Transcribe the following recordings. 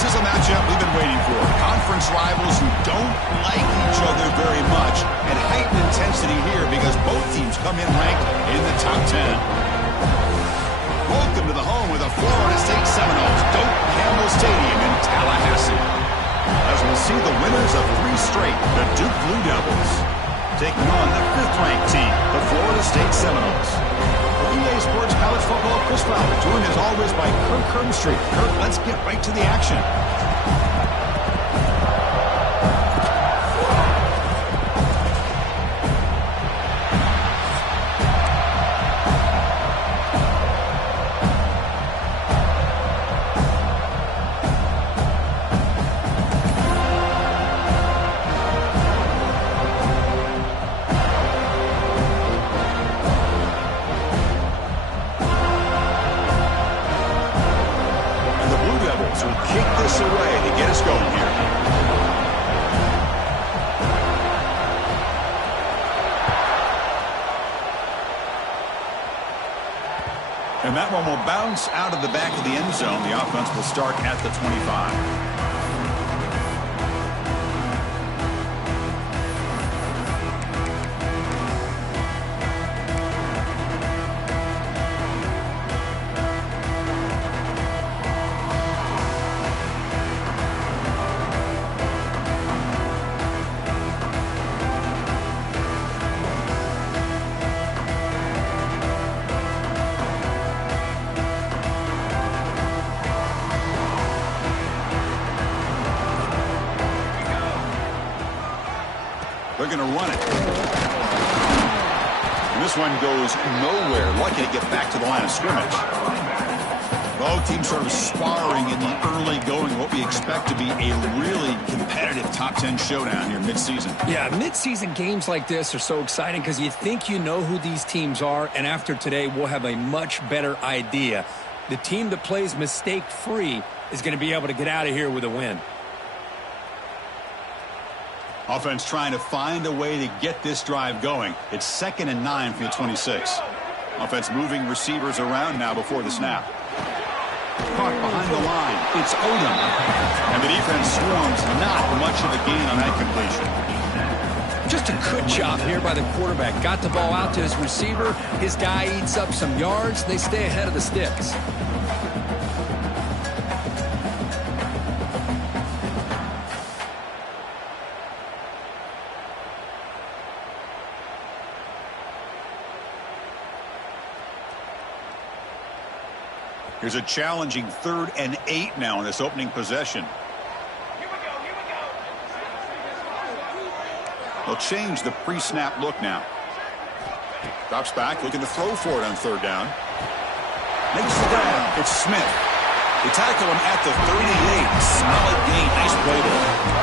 This is a matchup we've been waiting for. Conference rivals who don't like each other very much, and heightened intensity here because both teams come in ranked in the top 10. Welcome to the home of the Florida State Seminoles, Doak Campbell Stadium in Tallahassee. As we'll see the winners of 3 straight, the Duke Blue Devils, taking on the 5th-ranked team, the Florida State Seminoles. For EA Sports College Football, Chris Fowler, joined as always by Kirk Hermstreet. Kirk, let's get right to the action. And that one will bounce out of the back of the end zone. The offense will start at the 25. They're going to run it. And this one goes nowhere. Lucky to get back to the line of scrimmage. Both teams sort of sparring in the early going, what we expect to be a really competitive top 10 showdown here mid-season. Yeah, mid-season games like this are so exciting because you think you know who these teams are, and after today we'll have a much better idea. The team that plays mistake-free is going to be able to get out of here with a win. Offense trying to find a way to get this drive going. It's 2nd and 9 from the 26. Offense moving receivers around now before the snap. Caught behind the line. It's Odom. And the defense swarms not much of a gain on that completion. Just a good job here by the quarterback. Got the ball out to his receiver. His guy eats up some yards. They stay ahead of the sticks. Here's a challenging 3rd and 8 now in this opening possession. They'll change the pre-snap look now. Drops back, looking to throw for it on 3rd down. Makes the down. It's Smith. They tackle him at the 38. Solid gain. Nice play there.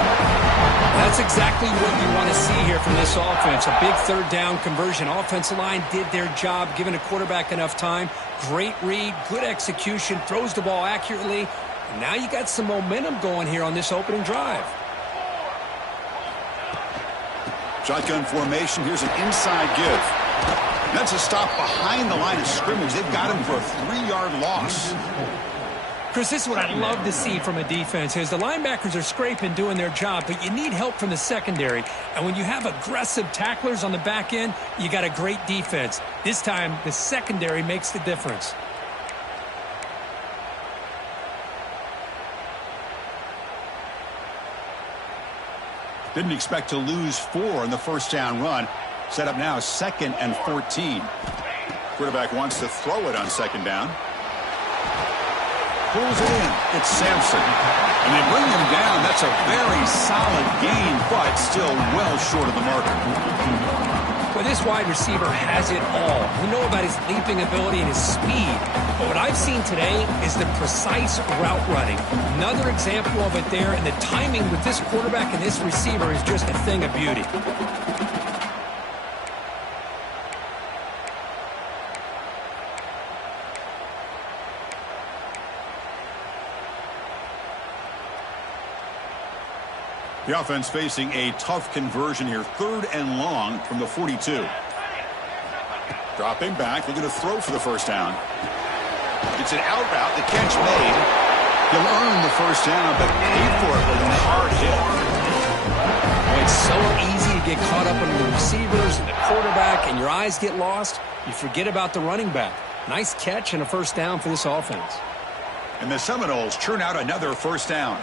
That's exactly what you want to see here from this offense. A big 3rd down conversion. Offensive line did their job, giving a quarterback enough time. Great read, good execution, throws the ball accurately. And now you got some momentum going here on this opening drive. Shotgun formation. Here's an inside give. That's a stop behind the line of scrimmage. They've got him for a 3-yard loss. Chris, this is what I love to see from a defense is the linebackers are scraping, doing their job, but you need help from the secondary. And when you have aggressive tacklers on the back end, you got a great defense. This time, the secondary makes the difference. Didn't expect to lose 4 in the 1st down run. Set up now 2nd and 14. Quarterback wants to throw it on 2nd down. Pulls it in. It's Sampson. And they bring him down. That's a very solid gain, but still well short of the marker. Well, this wide receiver has it all. We know about his leaping ability and his speed. But what I've seen today is the precise route running. Another example of it there, and the timing with this quarterback and this receiver is just a thing of beauty. The offense facing a tough conversion here. 3rd and long from the 42. Dropping back, looking to throw for the 1st down. It's an out route, the catch made. He'll earn the first down, but paid for it with a hard hit. Well, it's so easy to get caught up in the receivers and the quarterback, and your eyes get lost. You forget about the running back. Nice catch and a first down for this offense. And the Seminoles churn out another first down.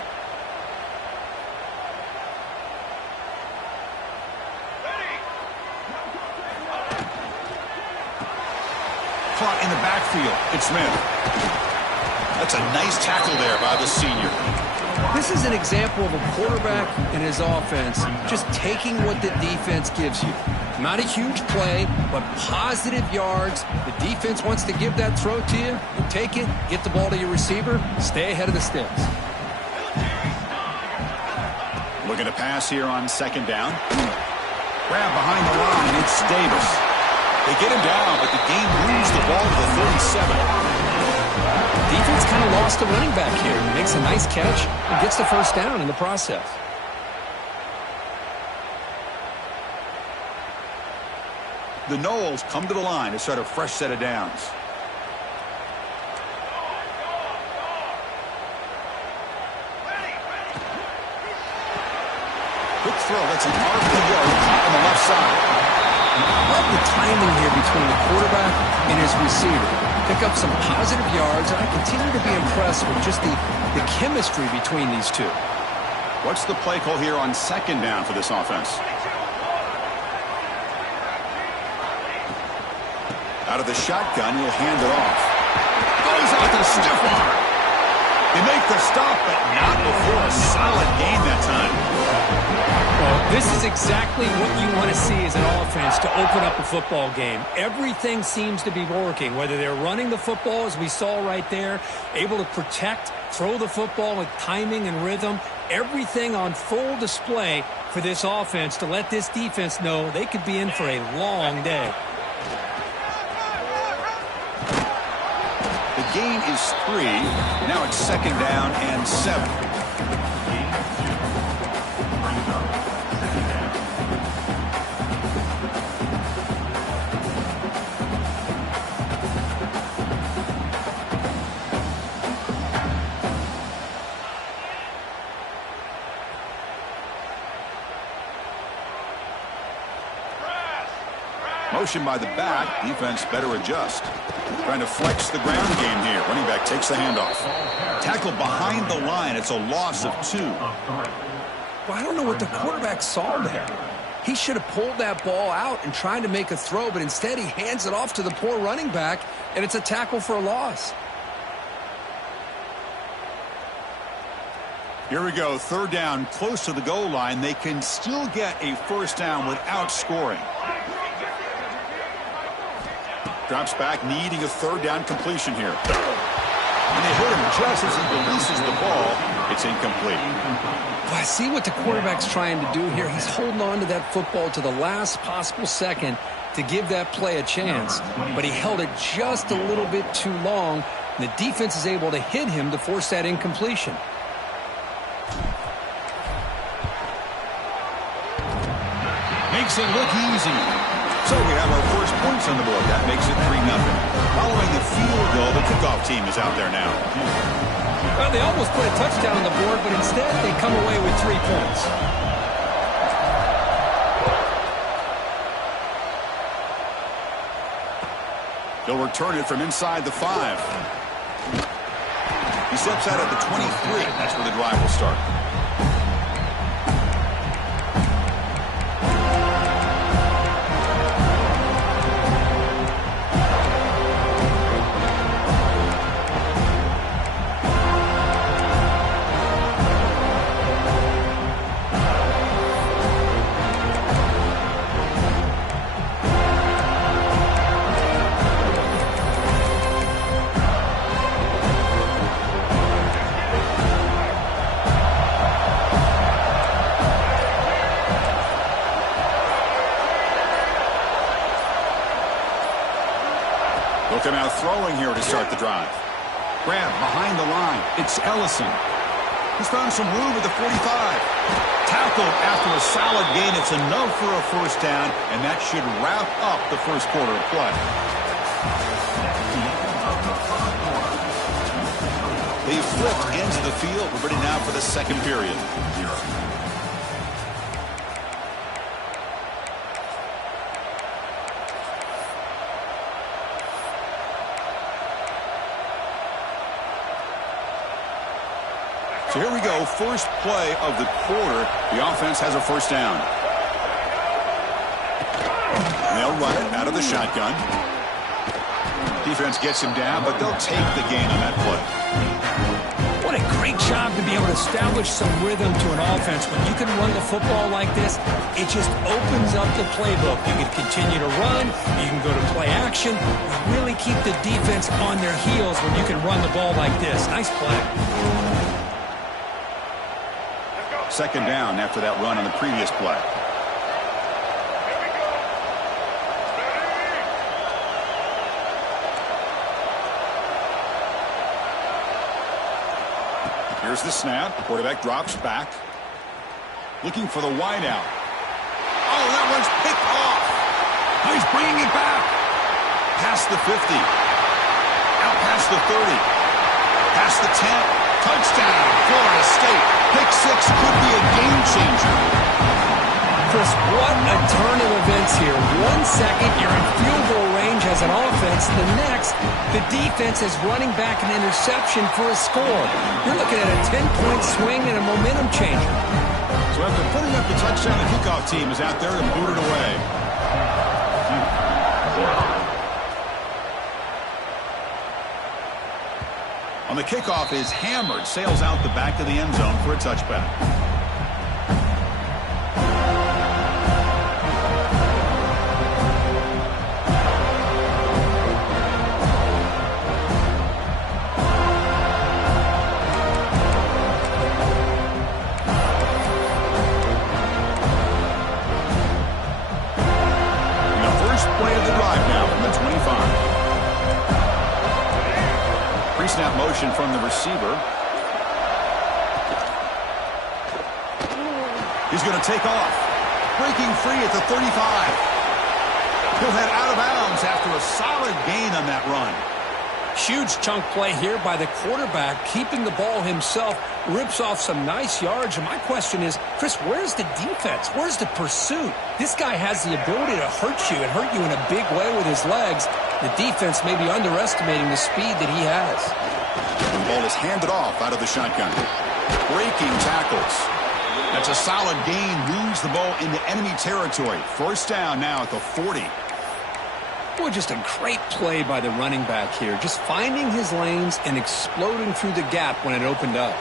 Caught in the backfield. It's Smith. That's a nice tackle there by the senior. This is an example of a quarterback and his offense just taking what the defense gives you. Not a huge play, but positive yards. The defense wants to give that throw to you. You take it, get the ball to your receiver, stay ahead of the sticks. Looking to pass here on second down. Grab behind the line. It's Davis. They get him down, but the game moves the ball to the 37. Defense kind of lost the running back here. He makes a nice catch and gets the first down in the process. The Noles come to the line to start a fresh set of downs. Quick throw. That's an RPO caught on the left side. Love the timing here between the quarterback and his receiver. Pick up some positive yards, and I continue to be impressed with just the chemistry between these two. What's the play call here on second down for this offense? Out of the shotgun, he'll hand it off. Goes out to stiff arm. They make the stop, but not before a solid gain that time. Well, this is exactly what you want to see as an offense to open up a football game. Everything seems to be working, whether they're running the football, as we saw right there, able to protect, throw the football with timing and rhythm. Everything on full display for this offense to let this defense know they could be in for a long day. The gain is 3. Now it's second down and 7. Motion by the back. Defense better adjust. Trying to flex the ground game here. Running back takes the handoff. Tackle behind the line. It's a loss of 2. Well, I don't know what the quarterback saw there. He should have pulled that ball out and tried to make a throw, but instead he hands it off to the poor running back, and it's a tackle for a loss. Here we go. Third down, close to the goal line. They can still get a first down without scoring. Drops back, needing a third down completion here. And they hit him just as he releases the ball. It's incomplete. Well, I see what the quarterback's trying to do here. He's holding on to that football to the last possible second to give that play a chance. But he held it just a little bit too long, and the defense is able to hit him to force that incompletion. Makes it look easy. So we have our first points on the board. That makes it 3-0. Following the field goal, the kickoff team is out there now. Well, they almost put a touchdown on the board, but instead they come away with 3 points. They'll return it from inside the 5. He steps out at the 23. That's where the drive will start. They'll come out throwing here to start the drive. Grab behind the line. It's Ellison. He's found some room at the 45. Tackled after a solid gain. It's enough for a first down, and that should wrap up the first quarter of play. They've flipped ends of the field. We're ready now for the second period. So here we go, first play of the quarter. The offense has a first down. And they'll run it out of the shotgun. Defense gets him down, but they'll take the gain on that play. What a great job to be able to establish some rhythm to an offense. When you can run the football like this, it just opens up the playbook. You can continue to run. You can go to play action. You really keep the defense on their heels when you can run the ball like this. Nice play. Second down after that run on the previous play. Here's the snap. The quarterback drops back. Looking for the wide out. Oh, that one's picked off. Oh, he's bringing it back. Past the 50. Out past the 30. Past the 10. Touchdown, Florida State. Pick six could be a game changer. Chris, what a turn of events here. 1 second, you're in field goal range as an offense. The next, the defense is running back an interception for a score. You're looking at a 10-point swing and a momentum changer. So after putting up the touchdown, the kickoff team is out there to boot it away. On the kickoff is hammered, sails out the back of the end zone for a touchback. And the first play of the drive now from the 25. Pre-snap motion from the receiver. He's going to take off. Breaking free at the 35. He'll head out of bounds after a solid gain on that run. Huge chunk play here by the quarterback, keeping the ball himself, rips off some nice yards. And my question is, Chris, where's the defense? Where's the pursuit? This guy has the ability to hurt you and hurt you in a big way with his legs. The defense may be underestimating the speed that he has. The ball is handed off out of the shotgun. Breaking tackles. That's a solid gain. Moves the ball into enemy territory. First down now at the 40. Boy, just a great play by the running back here. Just finding his lanes and exploding through the gap when it opened up.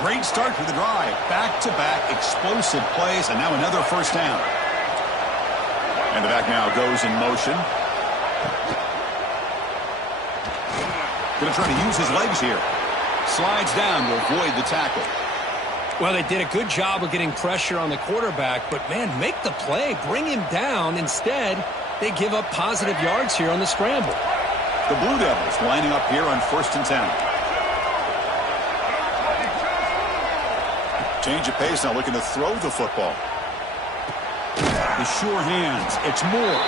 Great start to the drive. Back-to-back explosive plays, and now another first down. And the back now goes in motion. Going to try to use his legs here. Slides down to avoid the tackle. Well, they did a good job of getting pressure on the quarterback, but, man, make the play. Bring him down. Instead, they give up positive yards here on the scramble. The Blue Devils lining up here on 1st and 10. Change of pace now, looking to throw the football. The sure hands. It's Moore.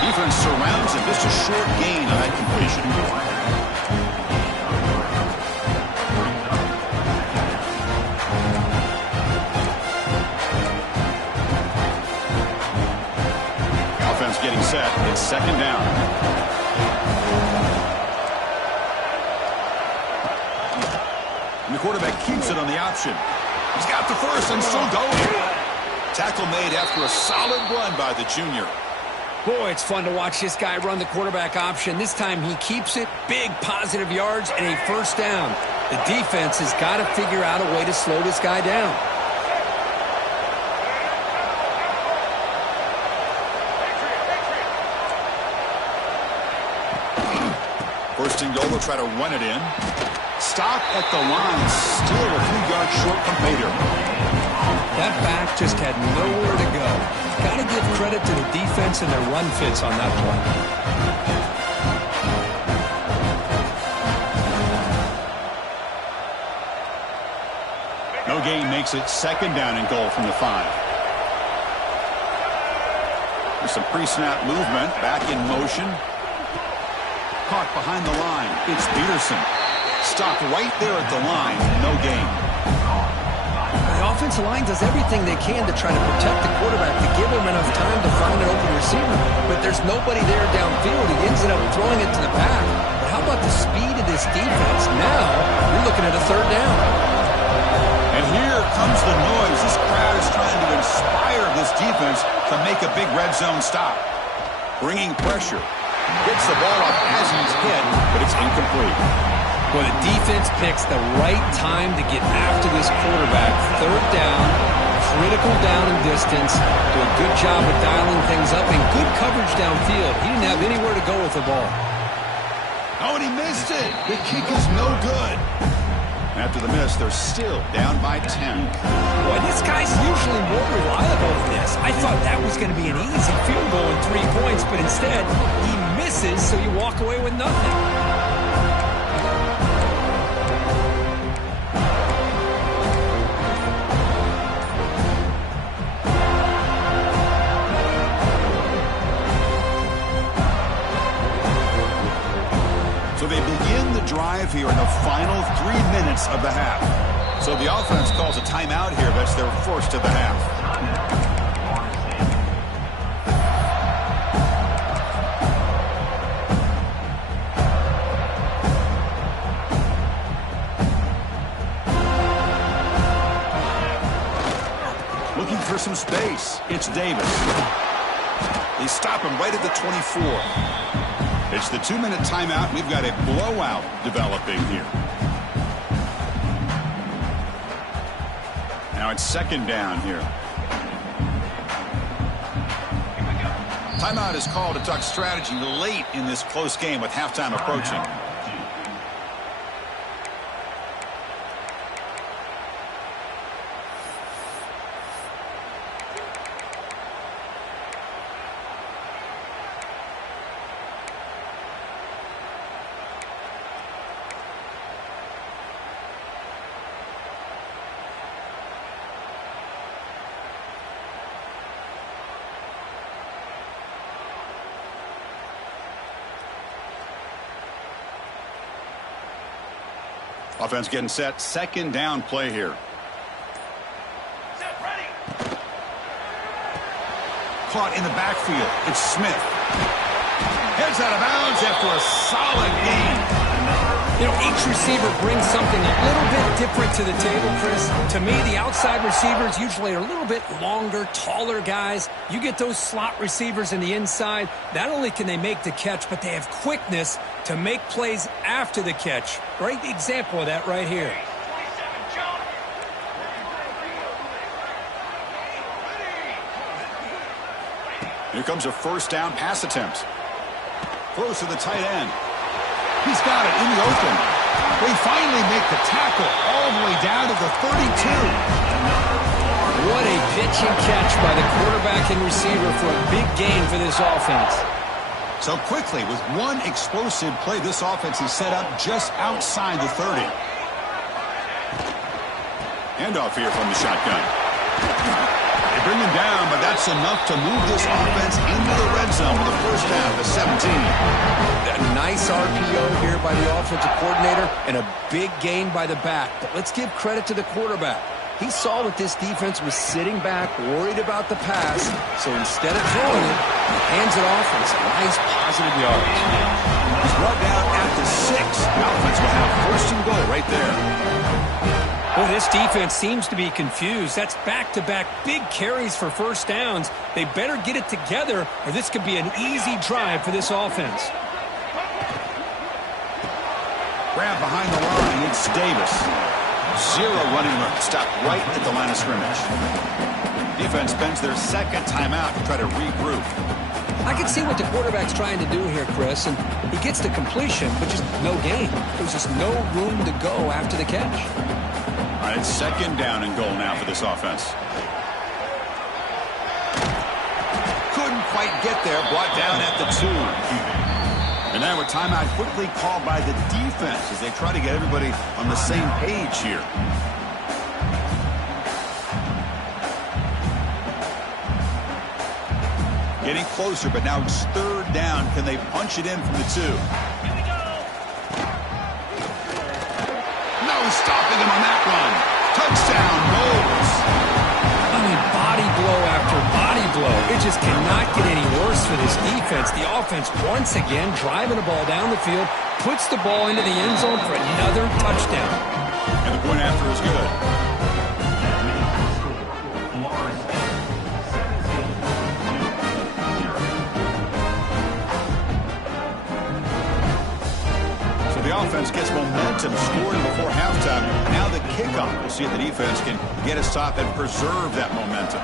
Defense surrounds him. Just a short gain on that completion. Offense getting set. It's second down. And the quarterback keeps it on the option. He's got the first and still going. Tackle made after a solid run by the junior. Boy, it's fun to watch this guy run the quarterback option. This time he keeps it. Big positive yards and a first down. The defense has got to figure out a way to slow this guy down. First and goal, they'll try to run it in. Stop at the line, still a few yards short from Bader. That back just had nowhere to go. Got to give credit to the defense and their run fits on that play. No gain makes it second down and goal from the 5. There's some pre-snap movement, back in motion. Caught behind the line. It's Peterson. Stopped right there at the line. No gain. The offensive line does everything they can to try to protect the quarterback, to give him enough time to find an open receiver. But there's nobody there downfield. He ends up throwing it to the back. But how about the speed of this defense? Now you're looking at a third down. And here comes the noise. This crowd is trying to inspire this defense to make a big red zone stop. Bringing pressure. Gets the ball up as he's hit, but it's incomplete. Well, the defense picks the right time to get after this quarterback. Third down, critical down and distance. Do a good job of dialing things up and good coverage downfield. He didn't have anywhere to go with the ball. Oh, and he missed it. The kick is no good. After the miss, they're still down by 10. Boy, this guy's usually more reliable than this. I thought that was going to be an easy field goal and 3 points, but instead, he misses, so you walk away with nothing. So they begin the drive here in the final 3 minutes of the half. So the offense calls a timeout here. That's their first of the half. Looking for some space. It's Davis. They stop him right at the 24. It's the 2-minute timeout. We've got a blowout developing here. Now it's second down here. Timeout is called to talk strategy late in this close game with halftime approaching. Offense getting set. Second down play here. Set, ready. Caught in the backfield. It's Smith. Heads out of bounds after a solid gain. You know, each receiver brings something a little bit different to the table, Chris. To me, the outside receivers usually are a little bit longer, taller guys. You get those slot receivers in the inside, not only can they make the catch, but they have quickness to make plays after the catch. Great example of that right here. 27, jump. Here comes a first down pass attempt. Throws to the tight end. He's got it in the open. They finally make the tackle all the way down to the 32. What a pitch and catch by the quarterback and receiver for a big gain for this offense. So quickly, with one explosive play, this offense is set up just outside the 30. Handoff here from the shotgun. They bring him down, but that's enough to move this offense into the red zone with a first down to 17. A nice RPO here by the offensive coordinator and a big gain by the back. But let's give credit to the quarterback. He saw that this defense was sitting back, worried about the pass, so instead of throwing it, he hands it off with some nice positive yards. He's brought down at the 6. The offense will have first and goal right there. Well, this defense seems to be confused. That's back-to-back big carries for first downs. They better get it together, or this could be an easy drive for this offense. Grab behind the line, it's Davis. Zero running room. Stopped right at the line of scrimmage. Defense spends their second timeout to try to regroup. I can see what the quarterback's trying to do here, Chris, and he gets the completion, but just no gain. There's just no room to go after the catch. All right, it's second down and goal now for this offense. Couldn't quite get there. Brought down at the 2. And now a timeout quickly called by the defense as they try to get everybody on the same page here. Getting closer, but now it's third down. Can they punch it in from the 2? Here we go. stopping him on that run. Touchdown, Bulls. I mean, body blow after body blow. It just cannot get any worse for this defense. The offense, once again, driving the ball down the field, puts the ball into the end zone for another touchdown. And the point after is good. The offense gets momentum scoring before halftime. Now the kickoff. We'll see if the defense can get a stop and preserve that momentum.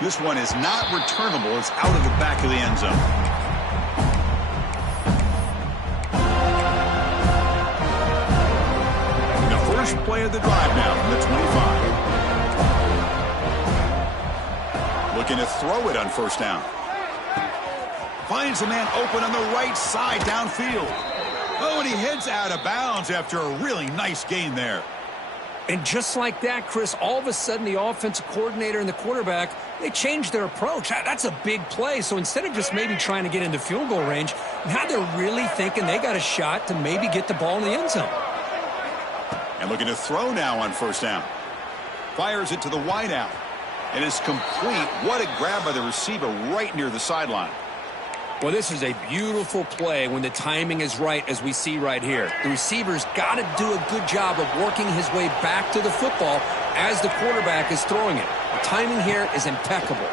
This one is not returnable. It's out of the back of the end zone. The first play of the drive now from the 25. Looking to throw it on first down. Finds a man open on the right side downfield. Oh, and he heads out of bounds after a really nice gain there. And just like that, Chris, all of a sudden the offensive coordinator and the quarterback, they changed their approach. That's a big play. So instead of just maybe trying to get into field goal range, now they're really thinking they got a shot to maybe get the ball in the end zone. And looking to throw now on first down. Fires it to the wideout. And it's complete. What a grab by the receiver right near the sideline. Well, this is a beautiful play when the timing is right, as we see right here. The receiver's got to do a good job of working his way back to the football as the quarterback is throwing it. The timing here is impeccable.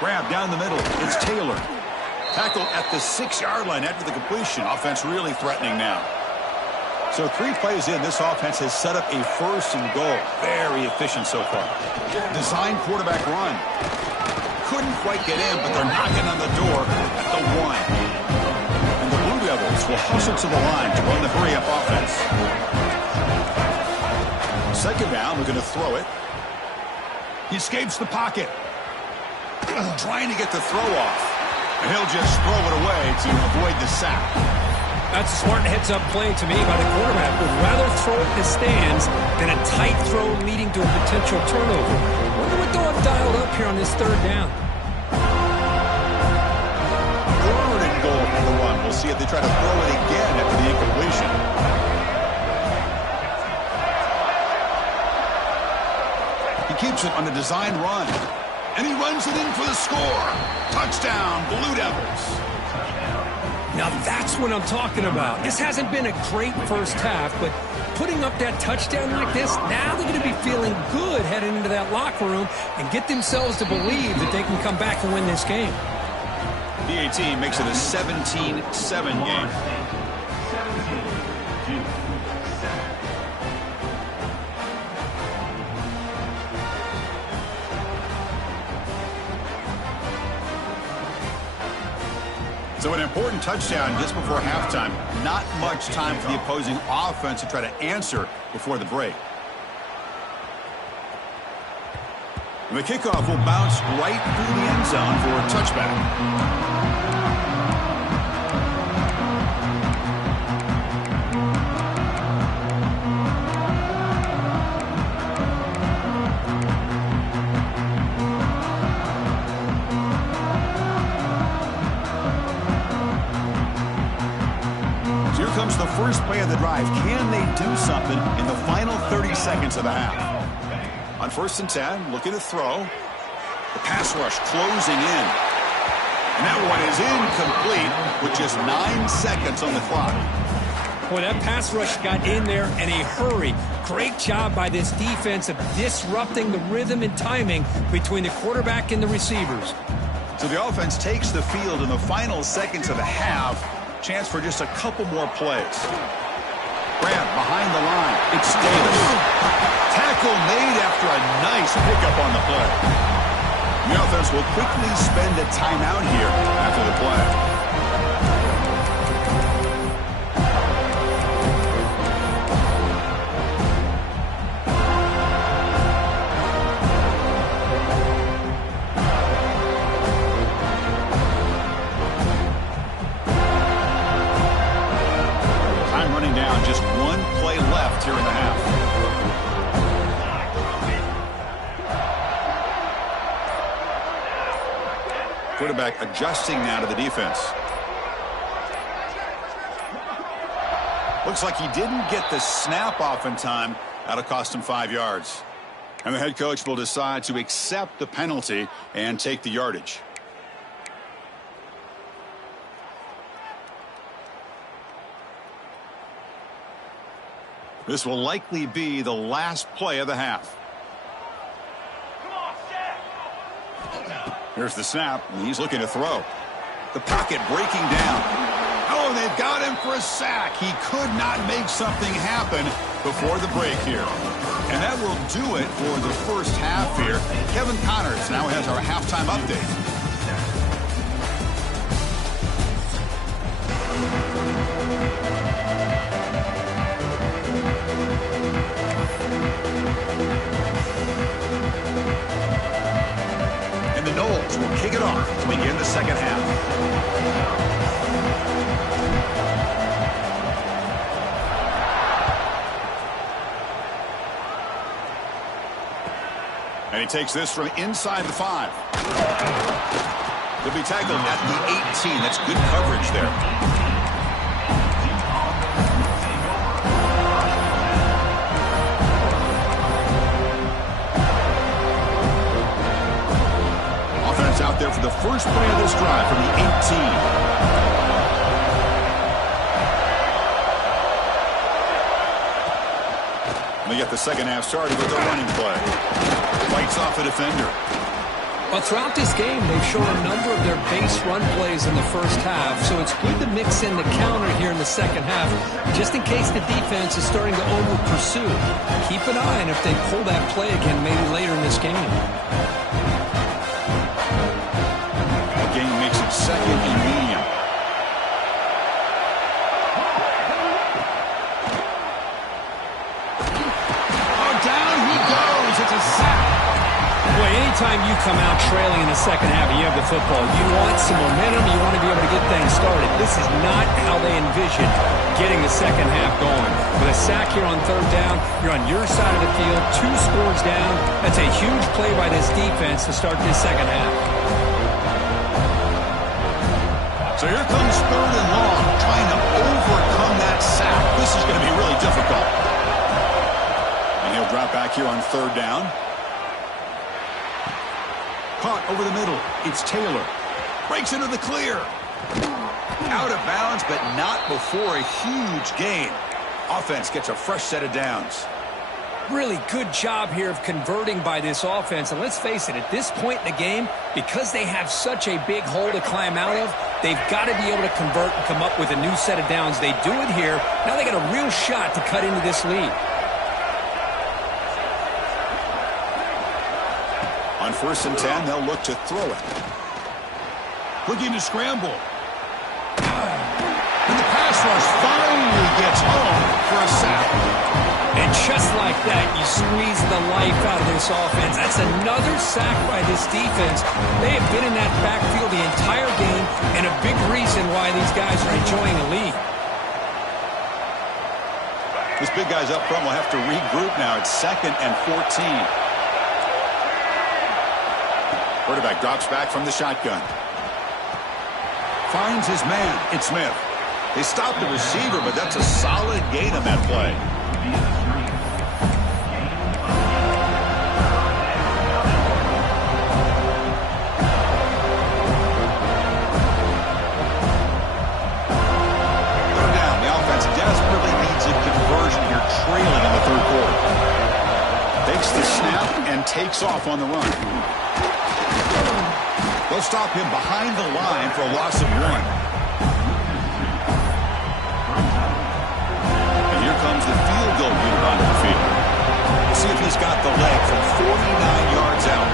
Grab down the middle. It's Taylor. Tackle at the 6-yard line after the completion. Offense really threatening now. So 3 plays in, this offense has set up a first and goal. Very efficient so far. Design quarterback run. Couldn't quite get in, but they're knocking on the door at the 1. And the Blue Devils will hustle to the line to run the hurry-up offense. Second down, we're going to throw it. He escapes the pocket. Trying to get the throw off. And he'll just throw it away to avoid the sack. That's a smart heads-up play to me by the quarterback. Would rather throw it in the stands than a tight throw leading to a potential turnover. Wonder what they'll have dialed up here on this third down. Third and goal for the run. We'll see if they try to throw it again after the incompletion. He keeps it on a design run. And he runs it in for the score. Touchdown, Blue Devils. Now that's what I'm talking about. This hasn't been a great first half, but putting up that touchdown like this, now they're going to be feeling good heading into that locker room and get themselves to believe that they can come back and win this game. PAT makes it a 17-7 game. So an important touchdown just before halftime. Not much time for the opposing offense to try to answer before the break. And the kickoff will bounce right through the end zone for a touchback. Comes the first play of the drive. Can they do something in the final 30 seconds of the half? On first and 10, looking to throw. The pass rush closing in. And that one is incomplete with just 9 seconds on the clock. Boy, that pass rush got in there in a hurry. Great job by this defense of disrupting the rhythm and timing between the quarterback and the receivers. So the offense takes the field in the final seconds of the half. Chance for just a couple more plays. Grab behind the line. It's Davis. Tackle made after a nice pickup on the play. The offense will quickly spend a timeout here after the play. Just one play left here in the half. quarterback adjusting now to the defense. Looks like he didn't get the snap off in time. That'll cost him 5 yards. And the head coach will decide to accept the penalty and take the yardage. This will likely be the last play of the half. Here's the snap, and he's looking to throw. The pocket breaking down. Oh, they've got him for a sack. He could not make something happen before the break here. And that will do it for the first half here. Kevin Connors now has our halftime update. And the Noles will kick it off to begin the second half. And he takes this from inside the 5. He'll be tackled at the 18. That's good coverage there. Offense out there for the first play of this drive from the 18. They get the second half started with a running play. Fights off a defender. Well, throughout this game, they've shown a number of their base run plays in the first half, so it's good to mix in the counter here in the second half, just in case the defense is starting to over-pursue. Keep an eye on if they pull that play again maybe later in this game. The game makes it second and medium. Boy, anytime you come out trailing in the second half and you have the football, you want some momentum, you want to be able to get things started. This is not how they envisioned getting the second half going. With a sack here on third down, you're on your side of the field, 2 scores down. That's a huge play by this defense to start this second half. So here comes third and long, trying to overcome that sack. This is going to be really difficult. And he'll drop back here on third down. Caught over the middle. It's Taylor. Breaks into the clear. Out of bounds, but not before a huge gain. Offense gets a fresh set of downs. Really good job here of converting by this offense. And let's face it, at this point in the game, because they have such a big hole to climb out of, they've got to be able to convert and come up with a new set of downs. They do it here. Now they got a real shot to cut into this lead. On 1st and 10, they'll look to throw it. Looking to scramble. And the pass rush finally gets home for a sack. And just like that, you squeeze the life out of this offense. That's another sack by this defense. They have been in that backfield the entire game, and a big reason why these guys are enjoying the lead. This big guy's up front will have to regroup now. It's 2nd and 14. Quarterback drops back from the shotgun. Finds his man. It's Smith. They stopped the receiver, but that's a solid gain on that play. Third down. The offense desperately needs a conversion here, trailing in the third quarter. Takes the snap and takes off on the run. They'll stop him behind the line for a loss of 1. And here comes the field goal unit onto the field. Let's see if he's got the leg from 49 yards out.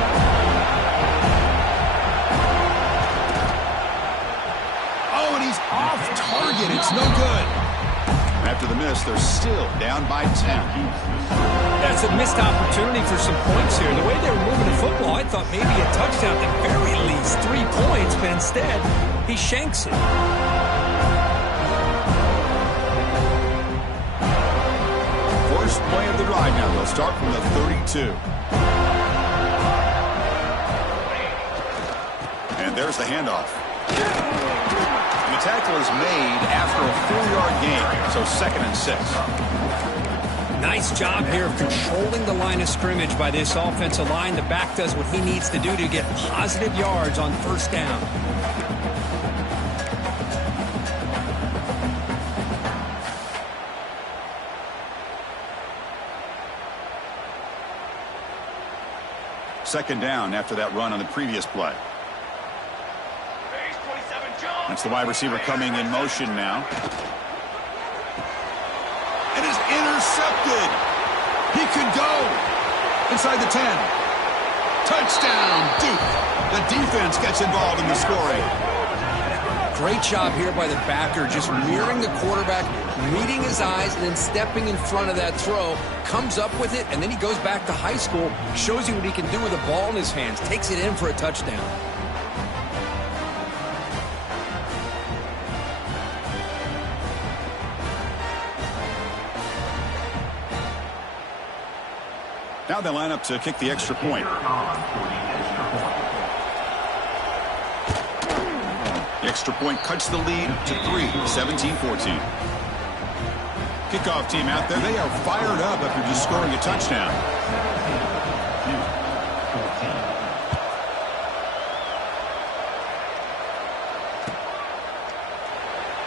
Oh, and he's off target. It's no good. After the miss, they're still down by 10. That's a missed opportunity for some points here. The way they were moving the football, I thought maybe a touchdown, at the very least 3 points, but instead, he shanks it. First play of the drive now. They'll start from the 32. And And there's the handoff. And the tackle is made after a 4-yard gain, so 2nd and 6. Nice job here of controlling the line of scrimmage by this offensive line. The back does what he needs to do to get positive yards on 1st down. Second down after that run on the previous play. That's the wide receiver coming in motion now. And is intercepted. He could go inside the 10. Touchdown, Duke. The defense gets involved in the scoring. Great job here by the backer, just mirroring the quarterback, reading his eyes, and then stepping in front of that throw, comes up with it, and then he goes back to high school, shows you what he can do with a ball in his hands, takes it in for a touchdown. Now they line up to kick the extra point. The extra point cuts the lead to 3, 17-14. Kickoff team out there. They are fired up after just scoring a touchdown.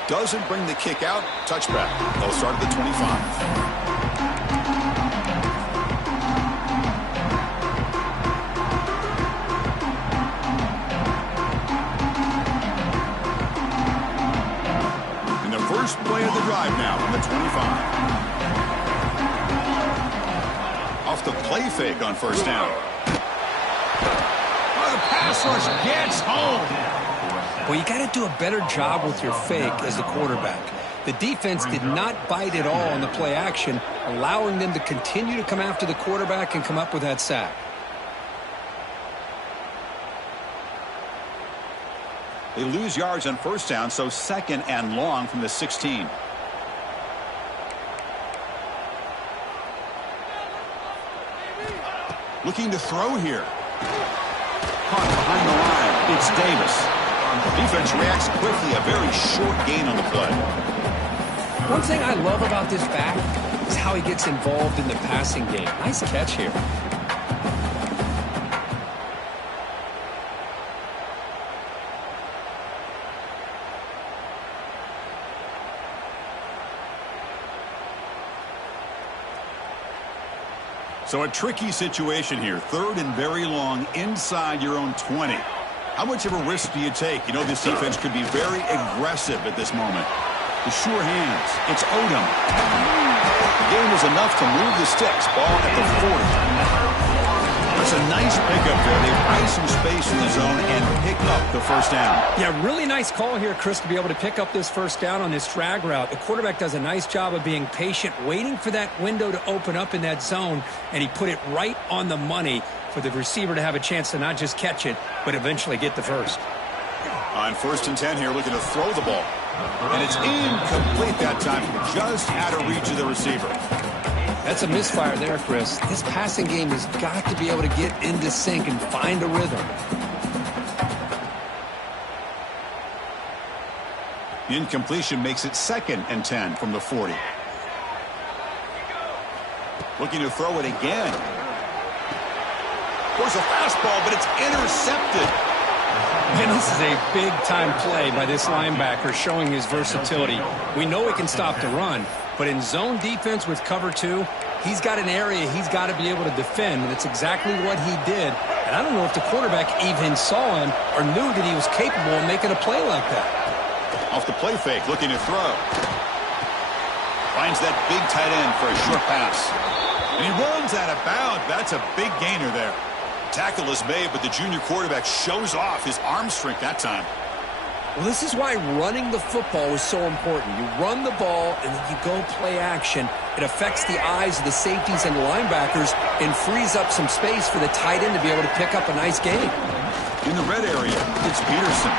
Doesn't bring the kick out. Touchback. They'll start at the 25. First play of the drive now on the 25. Off the play fake on 1st down. Oh, the pass rush gets home. Well, you got to do a better job with your fake as the quarterback. The defense did not bite at all on the play action, allowing them to continue to come after the quarterback and come up with that sack. They lose yards on 1st down, so 2nd and long from the 16. Looking to throw here. Caught behind the line. It's Davis. Defense reacts quickly. A very short gain on the play. One thing I love about this back is how he gets involved in the passing game. Nice catch here. So a tricky situation here. 3rd and very long inside your own 20. How much of a risk do you take? You know this defense could be very aggressive at this moment. The sure hands. It's Odom. The game is enough to move the sticks. Ball at the 40. That's a nice pickup there. They find some space in the zone and pick up the 1st down. Yeah, really nice call here, Chris, to be able to pick up this 1st down on this drag route. The quarterback does a nice job of being patient, waiting for that window to open up in that zone, and he put it right on the money for the receiver to have a chance to not just catch it, but eventually get the first. On 1st and 10 here, looking to throw the ball. And it's incomplete that time, just out of reach of the receiver. That's a misfire there, Chris. This passing game has got to be able to get into sync and find a rhythm. The incompletion makes it 2nd and 10 from the 40. Looking to throw it again. There's a fastball, but it's intercepted. And this is a big-time play by this linebacker, showing his versatility. We know he can stop the run, but in zone defense with cover 2, he's got an area he's got to be able to defend, and it's exactly what he did. And I don't know if the quarterback even saw him or knew that he was capable of making a play like that. Off the play fake, looking to throw. Finds that big tight end for a short pass. And he runs out of bounds. That's a big gainer there. Tackle is made, but the junior quarterback shows off his arm strength that time. Well, this is why running the football is so important. You run the ball, and then you go play action. It affects the eyes of the safeties and linebackers and frees up some space for the tight end to be able to pick up a nice gain. In the red area, it's Peterson.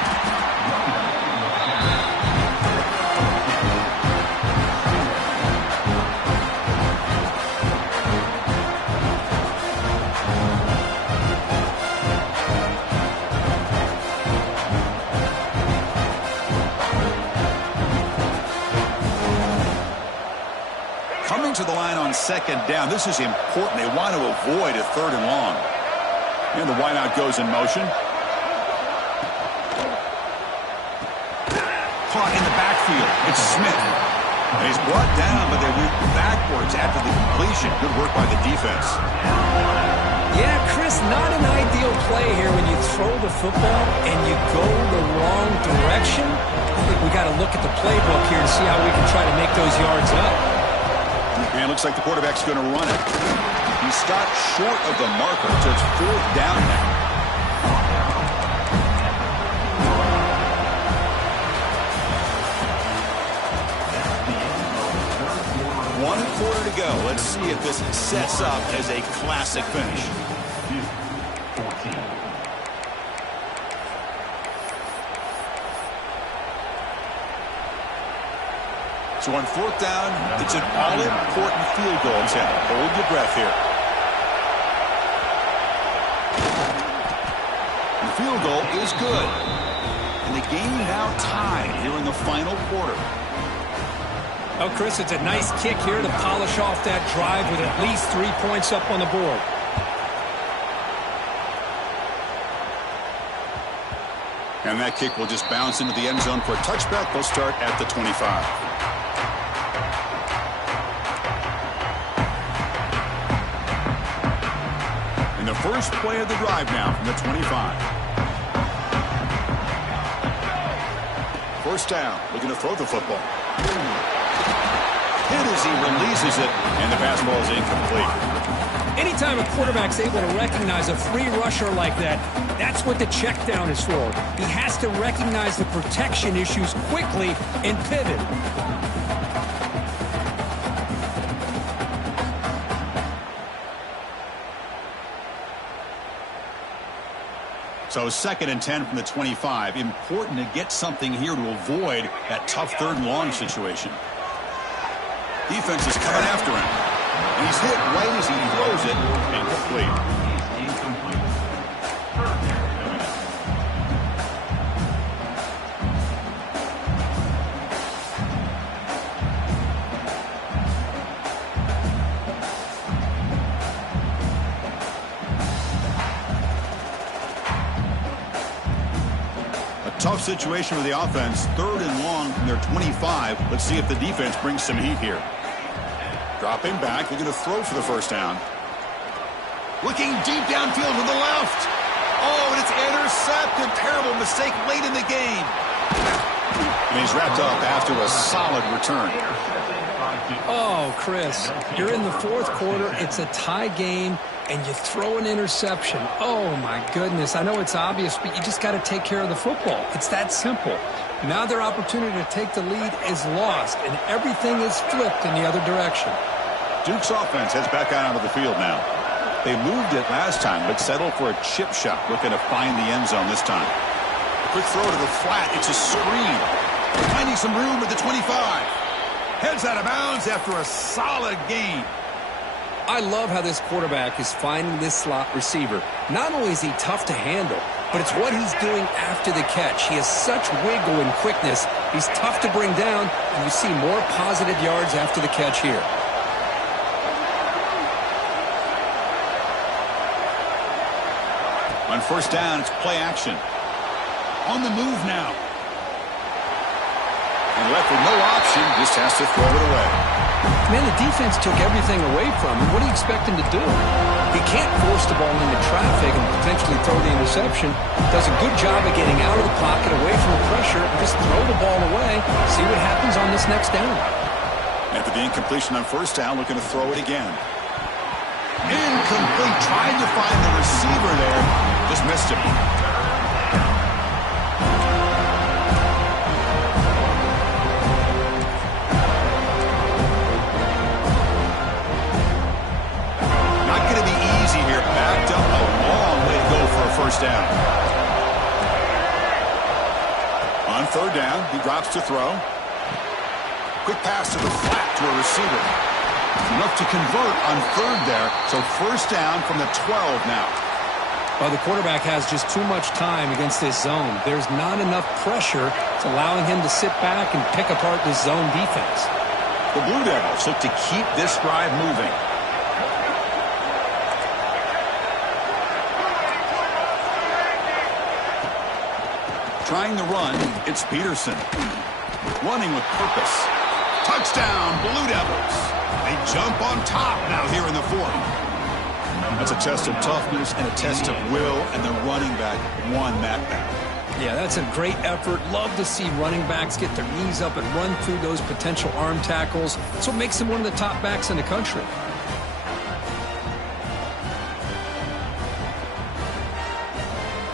to the line on second down. This is important. They want to avoid a third and long. And the wideout goes in motion. Caught in the backfield. It's Smith. And he's brought down, but they move backwards after the completion. Good work by the defense. Yeah, Chris, not an ideal play here when you throw the football and you go the wrong direction. I think we got to look at the playbook here to see how we can try to make those yards up. And it looks like the quarterback's going to run it. He stopped short of the marker, so it's fourth down now. One quarter to go. Let's see if this sets up as a classic finish. So on fourth down, it's an all-important field goal. Hold your breath here. And the field goal is good. And the game now tied here in the final quarter. Oh, Chris, it's a nice kick here to polish off that drive with at least 3 points up on the board. And that kick will just bounce into the end zone for a touchback. They'll start at the 25. And the first play of the drive now from the 25. First down, looking to throw the football. Hit as he releases it, and the pass ball is incomplete. Anytime a quarterback's able to recognize a free rusher like that, that's what the check down is for. He has to recognize the protection issues quickly and pivot. So 2nd and 10 from the 25. Important to get something here to avoid that tough third and long situation. Defense is coming after him. And he's hit right as he throws it. Incomplete. Tough situation with the offense. 3rd and long from their 25. Let's see if the defense brings some heat here. Dropping back. They're going to throw for the first down. Looking deep downfield to the left. Oh, and it's intercepted. Terrible mistake late in the game. And he's wrapped up after a solid return. Oh, Chris, you're in the 4th quarter. It's a tie game, and you throw an interception. Oh, my goodness. I know it's obvious, but you just got to take care of the football. It's that simple. Now their opportunity to take the lead is lost, and everything is flipped in the other direction. Duke's offense heads back out onto the field now. They moved it last time, but settled for a chip shot, looking to find the end zone this time. A quick throw to the flat. It's a screen. Finding some room at the 25. Heads out of bounds after a solid gain. I love how this quarterback is finding this slot receiver. Not only is he tough to handle, but it's what he's doing after the catch. He has such wiggle and quickness. He's tough to bring down, and you see more positive yards after the catch here. On first down, it's play action. On the move now. And left with no option, just has to throw it away. Man, the defense took everything away from him. What do you expect him to do? He can't force the ball into traffic and potentially throw the interception. Does a good job of getting out of the pocket, away from the pressure, and just throw the ball away. See what happens on this next down. After the incompletion on first down, looking to throw it again. Incomplete, trying to find the receiver there. Just missed him. First down. On third down, he drops to throw. Quick pass to the flat to a receiver. Enough to convert on third there. So first down from the 12 now. Well, the quarterback has just too much time against this zone. There's not enough pressure. It's allowing him to sit back and pick apart this zone defense. The Blue Devils look to keep this drive moving. Trying the run, it's Peterson. Running with purpose. Touchdown, Blue Devils. They jump on top now here in the fourth. That's a test of toughness and a test of will, and the running back won that battle. Yeah, that's a great effort. Love to see running backs get their knees up and run through those potential arm tackles. That's what makes them one of the top backs in the country.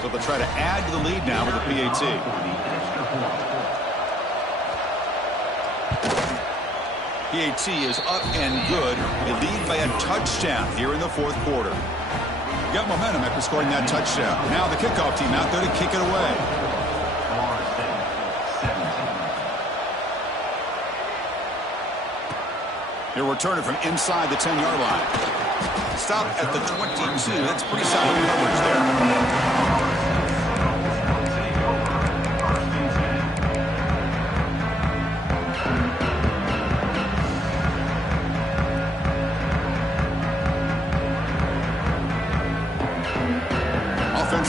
So they'll try to add to the lead now with the PAT. PAT is up and good. They lead by a touchdown here in the fourth quarter. Got momentum after scoring that touchdown. Now the kickoff team out there to kick it away. He'll return it from inside the 10-yard line. Stop at the 22. That's pretty solid coverage there.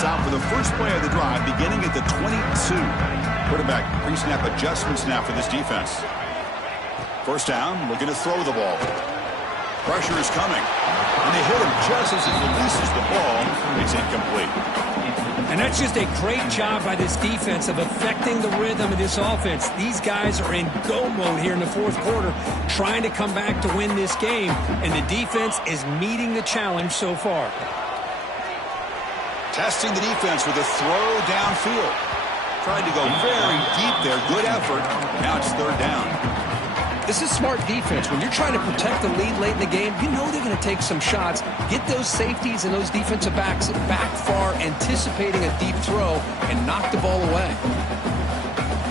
Out for the first play of the drive, beginning at the 22. Quarterback pre-snap adjustments now for this defense. First down, looking to throw the ball. Pressure is coming, and they hit him just as he releases the ball. It's incomplete. And that's just a great job by this defense of affecting the rhythm of this offense. These guys are in go mode here in the fourth quarter, trying to come back to win this game, and the defense is meeting the challenge so far. Testing the defense with a throw downfield. Trying to go very deep there. Good effort. Now it's third down. This is smart defense. When you're trying to protect the lead late in the game, you know they're going to take some shots. Get those safeties and those defensive backs back far, anticipating a deep throw, and knock the ball away.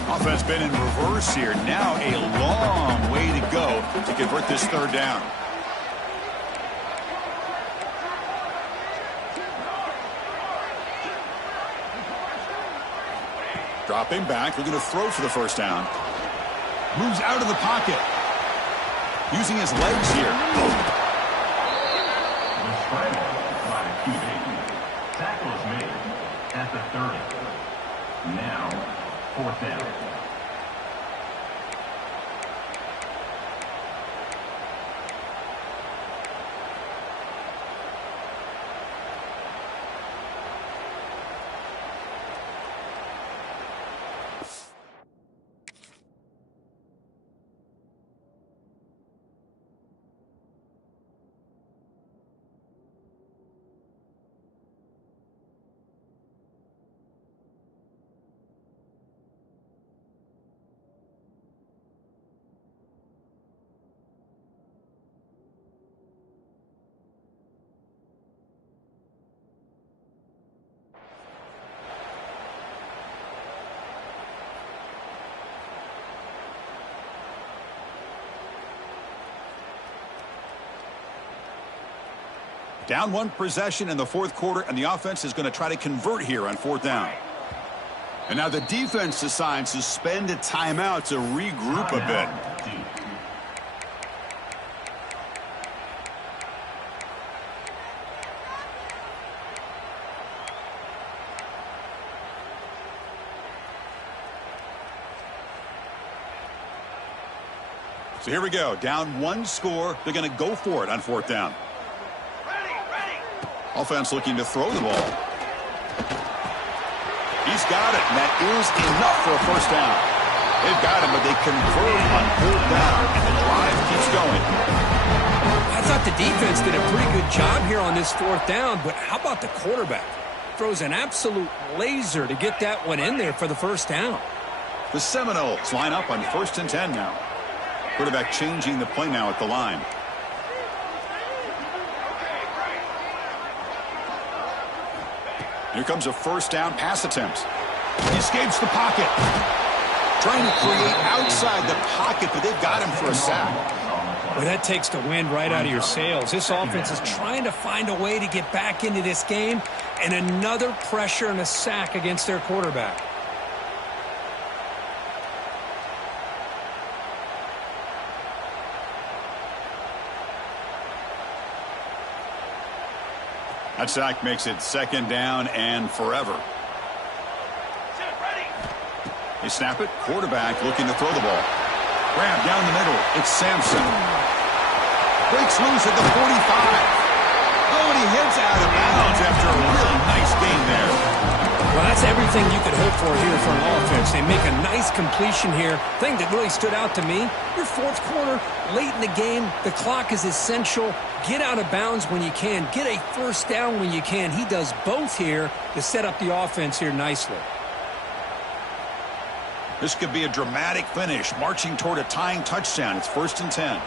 Offense been in reverse here. Now a long way to go to convert this third down. Dropping back, looking to throw for the first down. Moves out of the pocket. Using his legs here. Tackle is made at the 30. Now, fourth down. Down one possession in the fourth quarter, and the offense is going to try to convert here on fourth down. And now the defense decides to spend a timeout to regroup a bit. So here we go. Down one score. They're going to go for it on fourth down. Offense looking to throw the ball. He's got it, and that is enough for a first down. They've got him, but they convert on fourth down, and the drive keeps going. I thought the defense did a pretty good job here on this fourth down, but how about the quarterback? Throws an absolute laser to get that one in there for the first down. The Seminoles line up on 1st and 10 now. Quarterback changing the play now at the line. Here comes a first down pass attempt. He escapes the pocket. Trying to create outside the pocket, but they've got him for a sack. Well, that takes the wind right out of your sails. This offense is trying to find a way to get back into this game, and another pressure and a sack against their quarterback. That sack makes it 2nd down and forever. They snap it. Quarterback looking to throw the ball. Grab down the middle. It's Sampson. Breaks loose at the 45. Oh, and he heads out of bounds after a really nice game there. Well, that's everything you could hope for here for an offense. They make a nice completion here. Thing that really stood out to me, your 4th quarter, late in the game, the clock is essential. Get out of bounds when you can. Get a 1st down when you can. He does both here to set up the offense here nicely. This could be a dramatic finish, marching toward a tying touchdown. It's 1st and 10.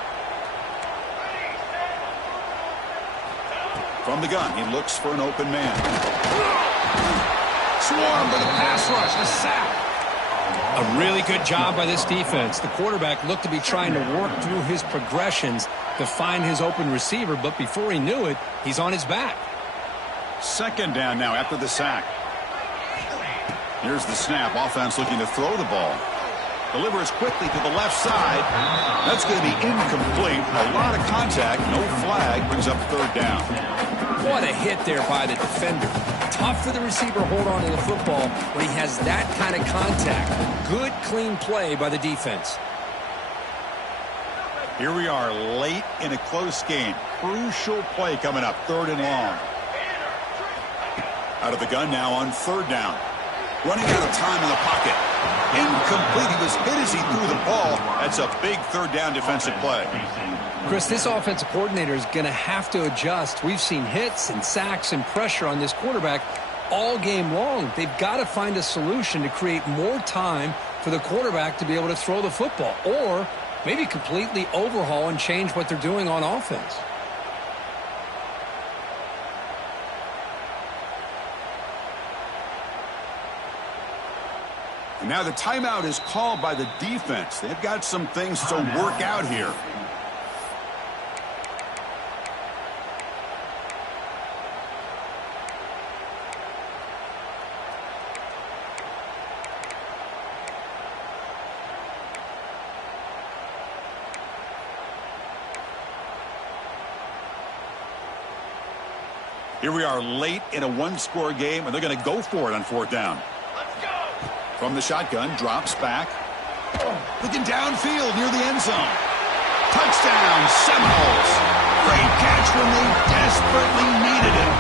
From the gun, he looks for an open man. Swarm for the pass rush, a sack. A really good job by this defense. The quarterback looked to be trying to work through his progressions to find his open receiver, but before he knew it, he's on his back. 2nd down now after the sack. Here's the snap. Offense looking to throw the ball. Delivers quickly to the left side. That's going to be incomplete. A lot of contact. No flag. Brings up 3rd down. What a hit there by the defender. Tough for the receiver to hold on to the football when he has that kind of contact. Good, clean play by the defense. Here we are late in a close game. Crucial play coming up. 3rd and long. Out of the gun now on 3rd down. Running out of time in the pocket. Incomplete. He was hit as he threw the ball. That's a big 3rd down defensive play. Chris, this offensive coordinator is going to have to adjust. We've seen hits and sacks and pressure on this quarterback all game long. They've got to find a solution to create more time for the quarterback to be able to throw the football, or maybe completely overhaul and change what they're doing on offense. And now the timeout is called by the defense. They've got some things to work out here. Here we are late in a 1-score game, and they're going to go for it on 4th down. From the shotgun, drops back. Looking downfield near the end zone. Touchdown, Seminoles. Great catch when they desperately needed it.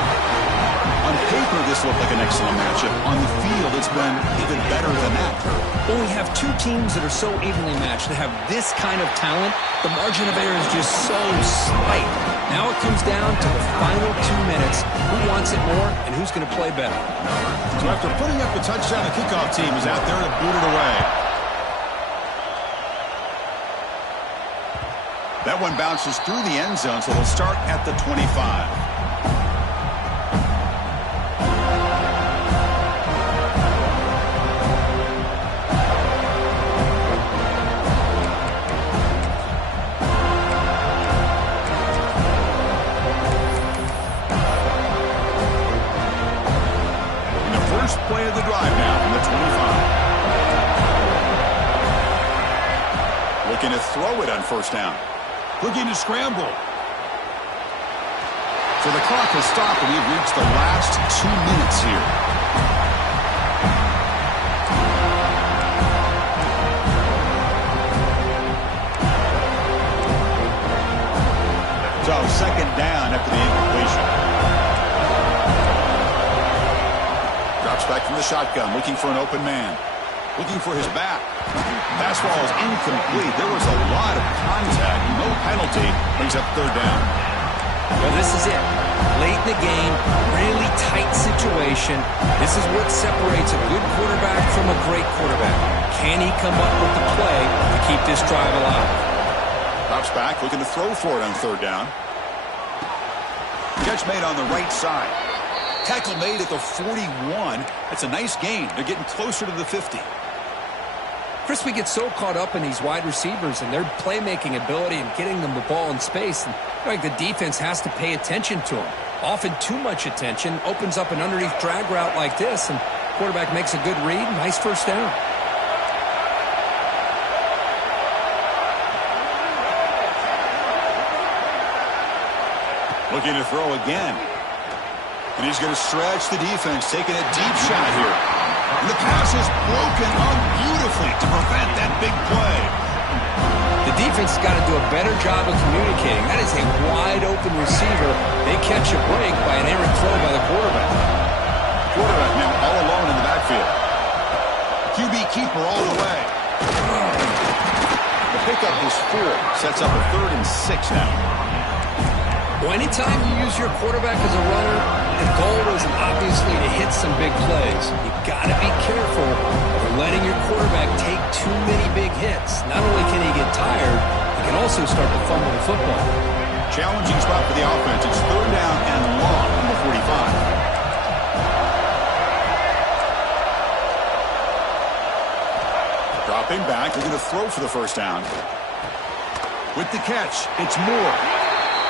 On paper, this looked like an excellent matchup. On the field, it's been even better than that. When we have two teams that are so evenly matched, that have this kind of talent, the margin of error is just so slight. Now it comes down to the final 2 minutes. Who wants it more and who's going to play better? So after putting up the touchdown, the kickoff team is out there to boot it away. That one bounces through the end zone, so they'll start at the 25. Play of the drive now from the 25. Looking to throw it on 1st down. Looking to scramble. So the clock has stopped, and we've reached the last 2 minutes here. So 2nd down after the incompletion. Drops back from the shotgun, looking for an open man. Looking for his back. Pass ball is incomplete. There was a lot of contact. No penalty. Brings up 3rd down. Well, this is it. Late in the game, really tight situation. This is what separates a good quarterback from a great quarterback. Can he come up with the play to keep this drive alive? Drops back, looking to throw for it on 3rd down. Catch made on the right side. Tackle made at the 41. That's a nice gain. They're getting closer to the 50. Chris, we get so caught up in these wide receivers and their playmaking ability and getting them the ball in space. And like the defense has to pay attention to them. Often too much attention opens up an underneath drag route like this, and quarterback makes a good read. Nice 1st down. Looking to throw again. And he's going to stretch the defense, taking a deep shot here. And the pass is broken up beautifully to prevent that big play. The defense has got to do a better job of communicating. That is a wide-open receiver. They catch a break by an errant throw by the quarterback. Quarterback now all alone in the backfield. QB keeper all the way. The pickup is 4. Sets up a 3rd and 6 now. Well, anytime you use your quarterback as a runner, the goal is obviously to hit some big plays. You've got to be careful of letting your quarterback take too many big hits. Not only can he get tired, he can also start to fumble the football. Challenging spot for the offense. It's 3rd down and long from the 45. Dropping back, they're going to throw for the 1st down. With the catch, it's Moore.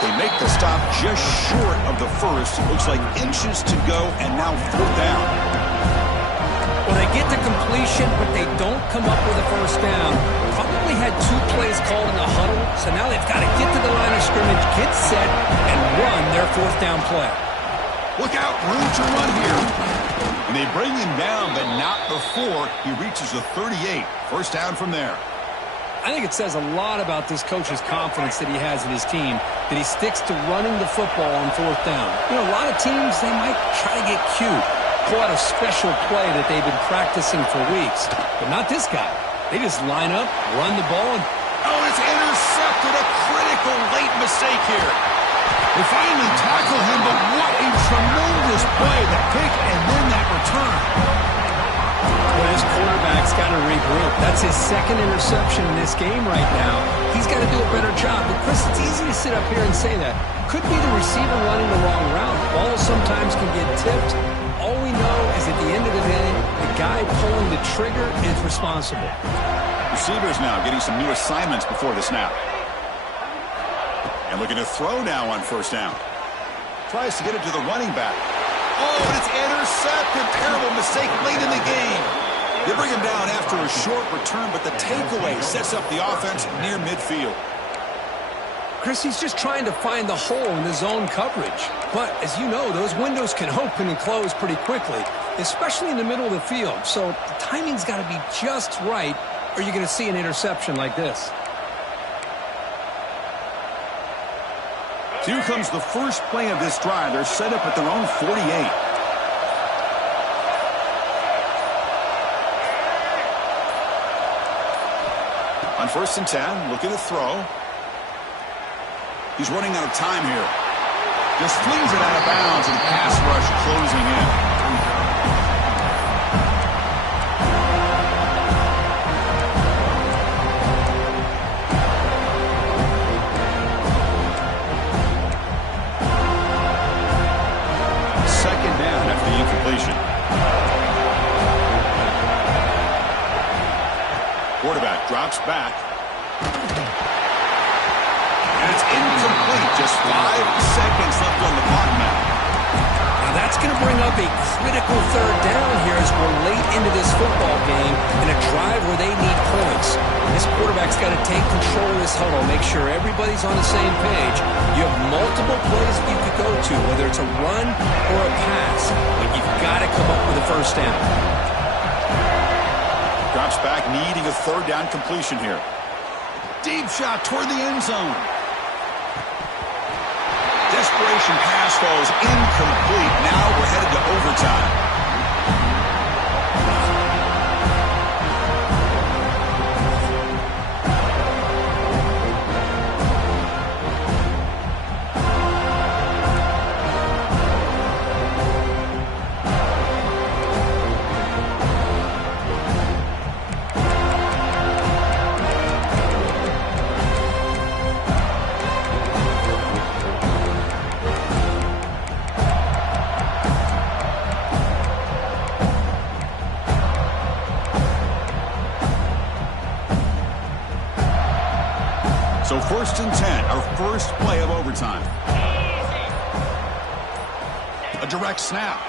They make the stop just short of the 1st. Looks like inches to go, and now 4th down. Well, they get to completion, but they don't come up with a 1st down. Probably had 2 plays called in the huddle, so now they've got to get to the line of scrimmage, get set, and run their 4th down play. Look out, room to run here. And they bring him down, but not before he reaches the 38. 1st down from there. I think it says a lot about this coach's confidence that he has in his team, that he sticks to running the football on 4th down. You know, a lot of teams, they might try to get cute, pull out a special play that they've been practicing for weeks. But not this guy. They just line up, run the ball, and... Oh, it's intercepted. A critical late mistake here. They finally tackle him, but what a tremendous play. The pick and then that return. Well, his quarterback's got to regroup. That's his 2nd interception in this game right now. He's got to do a better job. But, Chris, it's easy to sit up here and say that. Could be the receiver running the wrong route. The ball sometimes can get tipped. All we know is at the end of the day, the guy pulling the trigger is responsible. Receivers now getting some new assignments before the snap. And looking to throw now on 1st down. Tries to get it to the running back. Oh, and it's intercepted. Terrible mistake late in the game. They bring him down after a short return, but the takeaway sets up the offense near midfield. Chris, he's just trying to find the hole in the zone coverage. But, as you know, those windows can open and close pretty quickly, especially in the middle of the field. So the timing's got to be just right, or you're going to see an interception like this. Here comes the first play of this drive. They're set up at their own 48. On 1st and 10, looking to throw. He's running out of time here. Just flings it out of bounds, and pass rush closing in. Quarterback drops back. And it's incomplete. Just 5 seconds left on the clock now. Now that's going to bring up a critical 3rd down here as we're late into this football game in a drive where they need points. This quarterback's got to take control of this huddle, make sure everybody's on the same page. You have multiple plays that you could go to, whether it's a run or a pass, but you've got to come up with a 1st down. Drops back, needing a 3rd down completion here. Deep shot toward the end zone. Desperation pass falls incomplete. Now we're headed to overtime. So 1st and 10, our first play of overtime. A direct snap.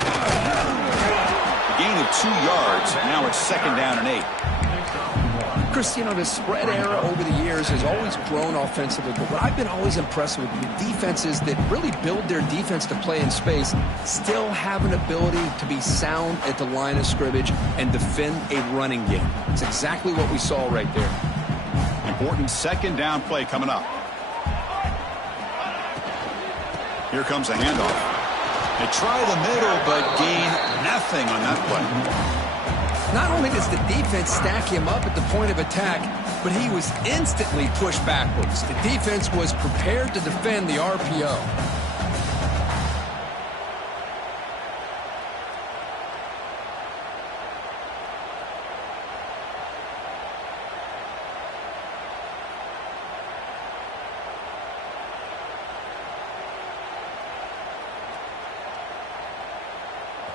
A gain of 2 yards. Now it's 2nd down and 8. Chris, you know, the spread era over the years has always grown offensively, but what I've been always impressed with defenses that really build their defense to play in space still have an ability to be sound at the line of scrimmage and defend a running game. It's exactly what we saw right there. Important second down play coming up. Here comes a handoff. They try the middle, but gain nothing on that play. Not only does the defense stack him up at the point of attack, but he was instantly pushed backwards. The defense was prepared to defend the RPO.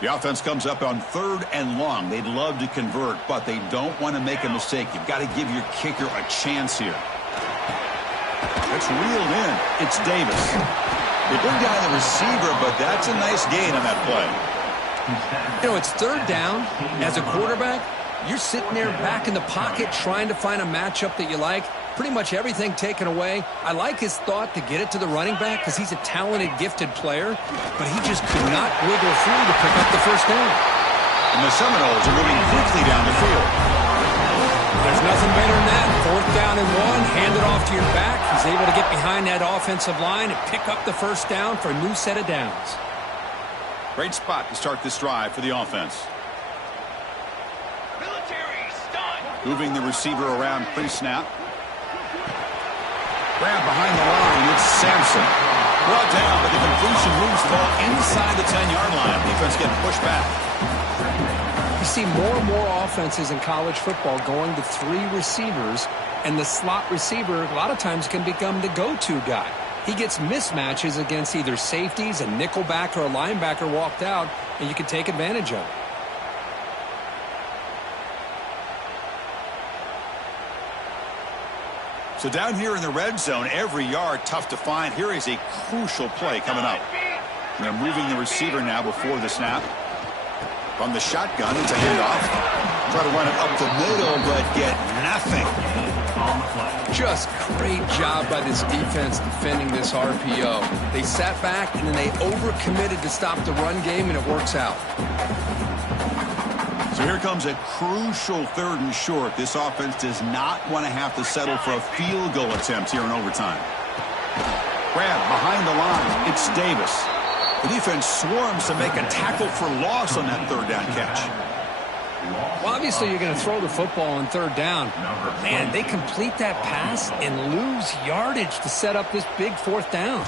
The offense comes up on 3rd and long. They'd love to convert, but they don't want to make a mistake. You've got to give your kicker a chance here. It's reeled in. It's Davis. They bring down the receiver, but that's a nice gain on that play. You know, it's 3rd down. As a quarterback, you're sitting there back in the pocket trying to find a matchup that you like. Pretty much everything taken away. I like his thought to get it to the running back because he's a talented, gifted player, but he just could not wiggle through to pick up the first down. And the Seminoles are moving quickly down the field. There's nothing better than that. 4th down and 1. Hand it off to your back. He's able to get behind that offensive line and pick up the first down for a new set of downs. Great spot to start this drive for the offense. Moving the receiver around pre-snap. Grab behind the line. It's Sampson. Brought down, but the completion moves the ball inside the 10-yard line. Defense getting pushed back. You see more and more offenses in college football going to 3 receivers, and the slot receiver a lot of times can become the go-to guy. He gets mismatches against either safeties, a nickelback, or a linebacker walked out, and you can take advantage of it. So down here in the red zone, every yard tough to find. Here is a crucial play coming up. They're moving the receiver now before the snap. From the shotgun, it's a handoff. Try to run it up the middle, but get nothing. Just great job by this defense defending this RPO. They sat back, and then they overcommitted to stop the run game, and it works out. So here comes a crucial 3rd and short. This offense does not want to have to settle for a field goal attempt here in overtime. Grab behind the line. It's Davis. The defense swarms to make a tackle for loss on that 3rd down catch. Well, obviously you're going to throw the football on 3rd down. Man, they complete that pass and lose yardage to set up this big 4th down.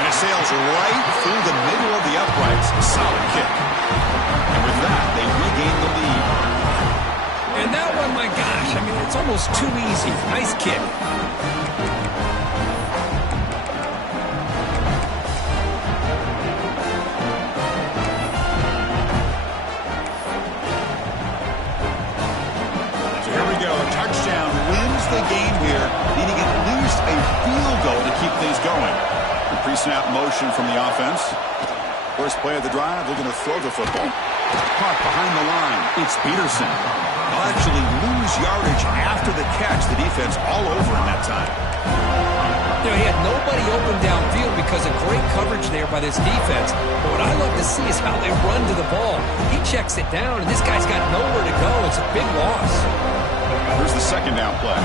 And it sails right through the middle of the uprights. A solid kick. And with that, they regain the lead. And that one, my gosh, I mean, it's almost too easy. Nice kick. So here we go. A touchdown wins the game here, needing at least a field goal to keep things going. The pre-snap motion from the offense. First play of the drive, they're going to throw the football. Caught behind the line. It's Peterson. They'll actually lose yardage after the catch. The defense all over him that time. You know, he had nobody open downfield because of great coverage there by this defense. But what I love to see is how they run to the ball. He checks it down, and this guy's got nowhere to go. It's a big loss. Here's the second down play.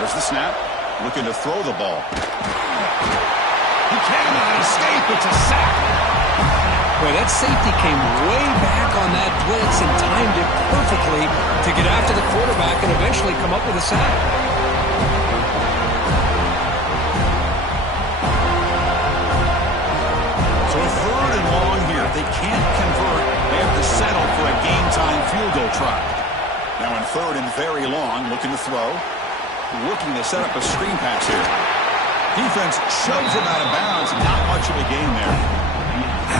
There's the snap. Looking to throw the ball. He cannot escape. It's a sack. Boy, that safety came way back on that blitz and timed it perfectly to get after the quarterback and eventually come up with a sack. So a 3rd and long here. If they can't convert, they have to settle for a game-time field goal try. Now in 3rd and very long, looking to throw. Looking to set up a screen pass here. Defense shoves him out of bounds. Not much of a gain there.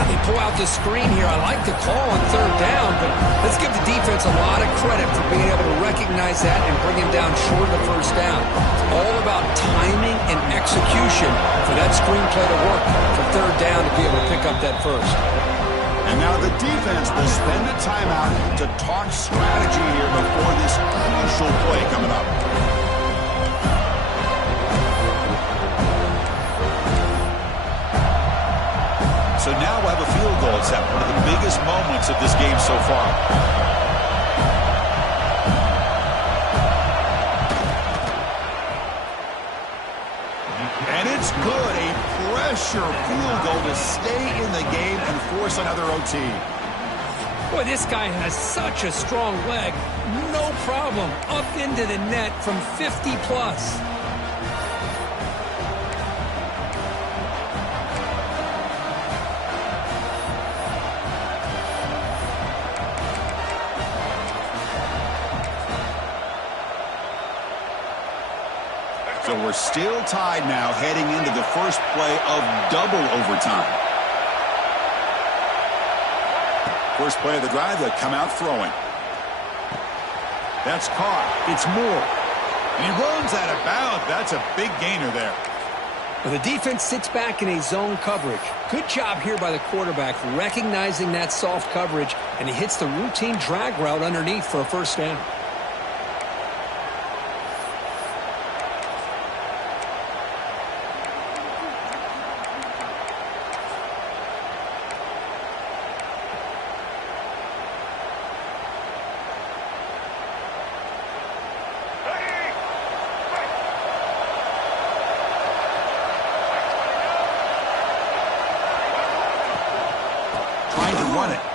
They pull out the screen here. I like the call on 3rd down, but let's give the defense a lot of credit for being able to recognize that and bring him down short of the first down. It's all about timing and execution for that screen play to work for 3rd down to be able to pick up get that first. And now the defense will spend a timeout to talk strategy here before this crucial play coming up. So now we'll have a field goal attempt, one of the biggest moments of this game so far. And it's good. A pressure field goal to stay in the game and force another OT. Boy, this guy has such a strong leg. No problem. Up into the net from 50 plus. So we're still tied now heading into the first play of double overtime. First play of the drive, they come out throwing. That's caught. It's Moore. And he runs out of bounds. That's a big gainer there. Well, the defense sits back in a zone coverage. Good job here by the quarterback recognizing that soft coverage, and he hits the routine drag route underneath for a first down.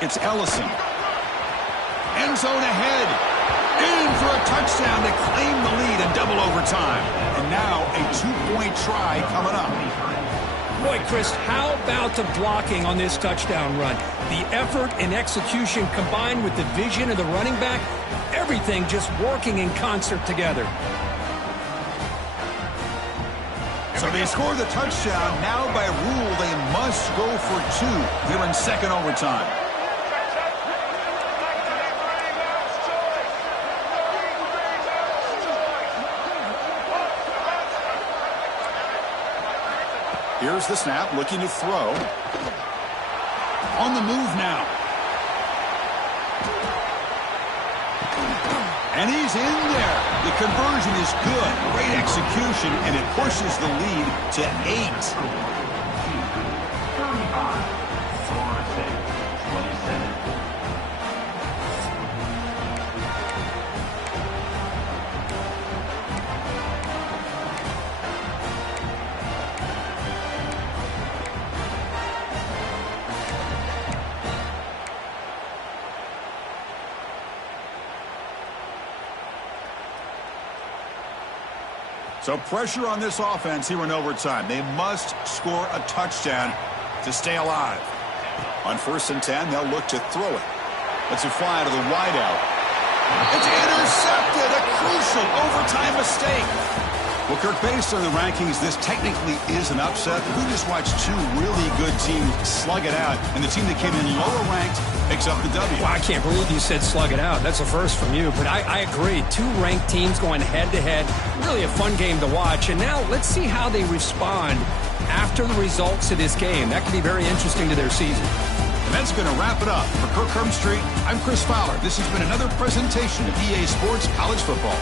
It's Ellison. End zone ahead. In for a touchdown to claim the lead in double overtime. And now a two-point try coming up. Boy, Chris, how about the blocking on this touchdown run? The effort and execution combined with the vision of the running back, everything just working in concert together. So they score the touchdown. Now by rule, they must go for two here in second overtime. Here's the snap, looking to throw. On the move now. And he's in there. The conversion is good. Great execution, and it pushes the lead to 8. So pressure on this offense here in overtime. They must score a touchdown to stay alive. On 1st and 10, they'll look to throw it. It's a fly to the wideout. It's intercepted. A crucial overtime mistake. Well, Kirk, based on the rankings, this technically is an upset. We just watched two really good teams slug it out, and the team that came in lower ranked picks up the W. Well, I can't believe you said slug it out. That's a first from you, but I agree. Two ranked teams going head-to-head. Really a fun game to watch. And now let's see how they respond after the results of this game. That could be very interesting to their season. And that's going to wrap it up. For Kirk Street, I'm Chris Fowler. This has been another presentation of EA Sports College Football.